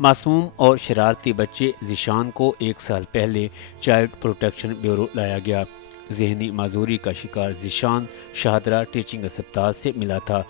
मासूम और शरारती बच्चे ज़ीशान को 1 साल पहले चाइल्ड प्रोटेक्शन ब्यूरो लाया गया। जहनी माजूरी का शिकार ज़ीशान शाहदरा टीचिंग अस्पताल से मिला था।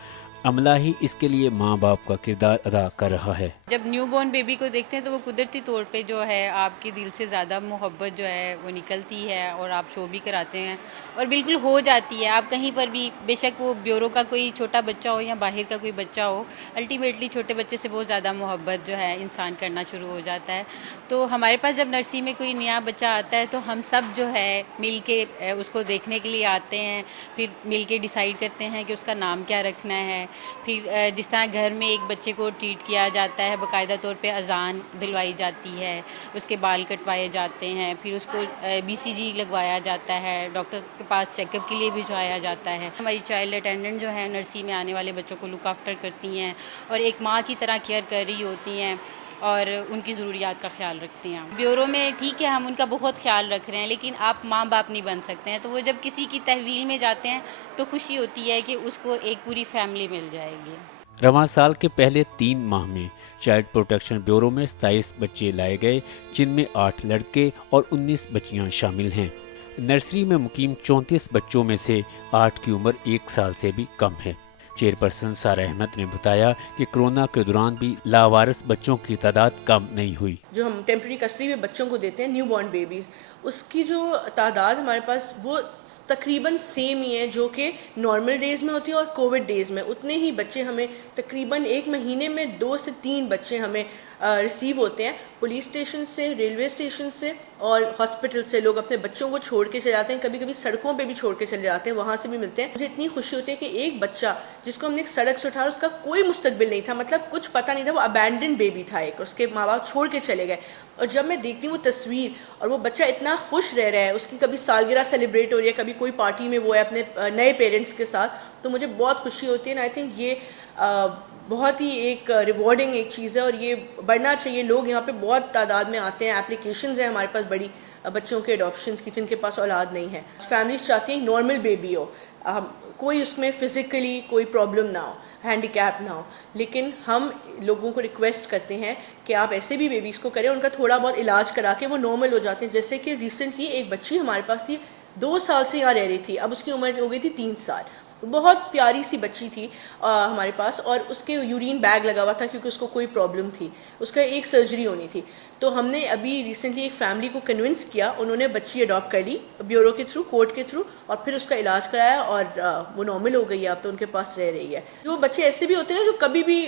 अमला ही इसके लिए माँ बाप का किरदार अदा कर रहा है। जब न्यू बॉर्न बेबी को देखते हैं तो वो कुदरती तौर पे जो है आपके दिल से ज़्यादा मोहब्बत जो है वो निकलती है और आप शो भी कराते हैं और बिल्कुल हो जाती है। आप कहीं पर भी बेशक वो ब्यूरो का कोई छोटा बच्चा हो या बाहर का कोई बच्चा हो, अल्टीमेटली छोटे बच्चे से बहुत ज़्यादा मोहब्बत जो है इंसान करना शुरू हो जाता है। तो हमारे पास जब नर्सरी में कोई नया बच्चा आता है तो हम सब जो है मिल के उसको देखने के लिए आते हैं, फिर मिल के डिसाइड करते हैं कि उसका नाम क्या रखना है। फिर जिस तरह घर में एक बच्चे को ट्रीट किया जाता है, बाकायदा तौर पे अजान दिलवाई जाती है, उसके बाल कटवाए जाते हैं, फिर उसको BCG लगवाया जाता है, डॉक्टर के पास चेकअप के लिए भिजवाया जाता है। हमारी चाइल्ड अटेंडेंट जो है नर्सरी में आने वाले बच्चों को लुक आफ्टर करती हैं और एक माँ की तरह केयर कर रही होती हैं और उनकी ज़रूरियात का ख्याल रखती हैं। ब्यूरो में ठीक है हम उनका बहुत ख्याल रख रहे हैं, लेकिन आप माँ बाप नहीं बन सकते हैं। तो वो जब किसी की तहवील में जाते हैं तो खुशी होती है कि उसको एक पूरी फैमिली मिल जाएगी। रवां साल के पहले 3 माह में चाइल्ड प्रोटेक्शन ब्यूरो में 27 बच्चे लाए गए, जिनमें 8 लड़के और 19 बच्चियां शामिल हैं। नर्सरी में मुकीम 34 बच्चों में से 8 की उम्र 1 साल से भी कम है। चेयरपर्सन सारा अहमद ने बताया कि कोरोना के दौरान भी लावारिस बच्चों की तादाद कम नहीं हुई। जो हम टेम्प्रेरी कस्टडी में बच्चों को देते हैं, न्यू बॉर्न बेबीज़, उसकी जो तादाद हमारे पास वो तकरीबन सेम ही है जो कि नॉर्मल डेज़ में होती है और कोविड डेज़ में। उतने ही बच्चे हमें तकरीबन 1 महीने में 2 से 3 बच्चे हमें रिसीव होते हैं। पुलिस स्टेशन से, रेलवे स्टेशन से और हॉस्पिटल से लोग अपने बच्चों को छोड़ के चले जाते हैं, कभी कभी सड़कों पे भी छोड़ के चले जाते हैं, वहाँ से भी मिलते हैं। मुझे इतनी खुशी होती है कि एक बच्चा जिसको हमने एक सड़क से उठाया, उसका कोई मुस्तकबिल नहीं था, मतलब कुछ पता नहीं था, वो अबैंडन बेबी था एक, उसके माँ बाप छोड़ के चले गए। और जब मैं देखती हूँ वो तस्वीर और वो बच्चा इतना खुश रह रहा है, उसकी कभी सालगिरह सेलिब्रेट हो रही है, कभी कोई पार्टी में वो है अपने नए पेरेंट्स के साथ, तो मुझे बहुत खुशी होती है। ना आई थिंक ये बहुत ही एक रिवॉर्डिंग एक चीज़ है और ये बढ़ना चाहिए। लोग यहाँ पे बहुत तादाद में आते हैं, एप्लीकेशंस हैं हमारे पास बड़ी बच्चों के अडॉप्शंस की जिनके पास औलाद नहीं है। फैमिलीज चाहती हैं नॉर्मल बेबी हो, कोई उसमें फ़िज़िकली कोई प्रॉब्लम ना हो, हैंडीकैप ना हो, लेकिन हम लोगों को रिक्वेस्ट करते हैं कि आप ऐसे भी बेबीज़ को करें, उनका थोड़ा बहुत इलाज करा के वो नॉर्मल हो जाते हैं। जैसे कि रिसेंटली एक बच्ची हमारे पास थी, 2 साल से यहाँ रह रही थी, अब उसकी उम्र हो गई थी 3 साल। बहुत प्यारी सी बच्ची थी हमारे पास, और उसके यूरिन बैग लगा हुआ था क्योंकि उसको कोई प्रॉब्लम थी, उसका एक सर्जरी होनी थी। तो हमने अभी रिसेंटली एक फैमिली को कन्विंस किया, उन्होंने बच्ची अडॉप्ट कर ली ब्यूरो के थ्रू, कोर्ट के थ्रू, और फिर उसका इलाज कराया और वो नॉर्मल हो गई है, अब तो उनके पास रह रही है। जो बच्चे ऐसे भी होते हैं जो कभी भी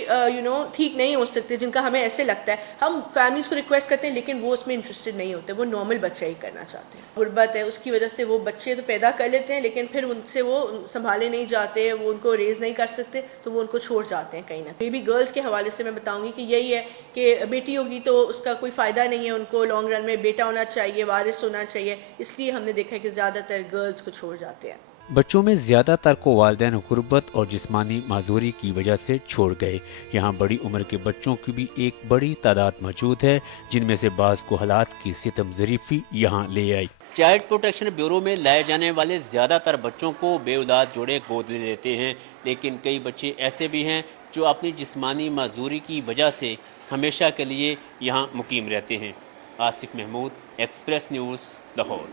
ठीक नहीं हो सकते, जिनका हमें ऐसे लगता है, हम फैमिलीज़ को रिक्वेस्ट करते हैं लेकिन वो उसमें इंटरेस्टेड नहीं होते, वो नॉर्मल बच्चा ही करना चाहते हैं। गुर्बत है, उसकी वजह से वो बच्चे तो पैदा कर लेते हैं लेकिन फिर उनसे वो संभाले नहीं जाते, वो उनको रेज नहीं कर सकते, तो वो उनको छोड़ जाते हैं कहीं ना। बेबी गर्ल्स के हवाले से मैं बताऊंगी कि यही है कि बेटी होगी तो उसका कोई फ़ायदा नहीं है, उनको लॉन्ग रन में बेटा होना चाहिए, वारिस होना चाहिए, इसलिए हमने देखा है कि ज़्यादातर गर्ल्स को छोड़ जाते हैं। बच्चों में ज़्यादातर को वालिदैन गुर्बत और जिस्मानी माजूरी की वजह से छोड़ गए। यहाँ बड़ी उम्र के बच्चों की भी एक बड़ी तादाद मौजूद है, जिनमें से बाज़ को हालात की सितम ज़रीफ़ी यहाँ ले आई। चाइल्ड प्रोटेक्शन ब्यूरो में लाए जाने वाले ज़्यादातर बच्चों को बेऔलाद जोड़े गोद ले लेते हैं, लेकिन कई बच्चे ऐसे भी हैं जो अपनी जिस्मानी माजूरी की वजह से हमेशा के लिए यहाँ मुकीम रहते हैं। Asif Mahmood, express news, Lahore.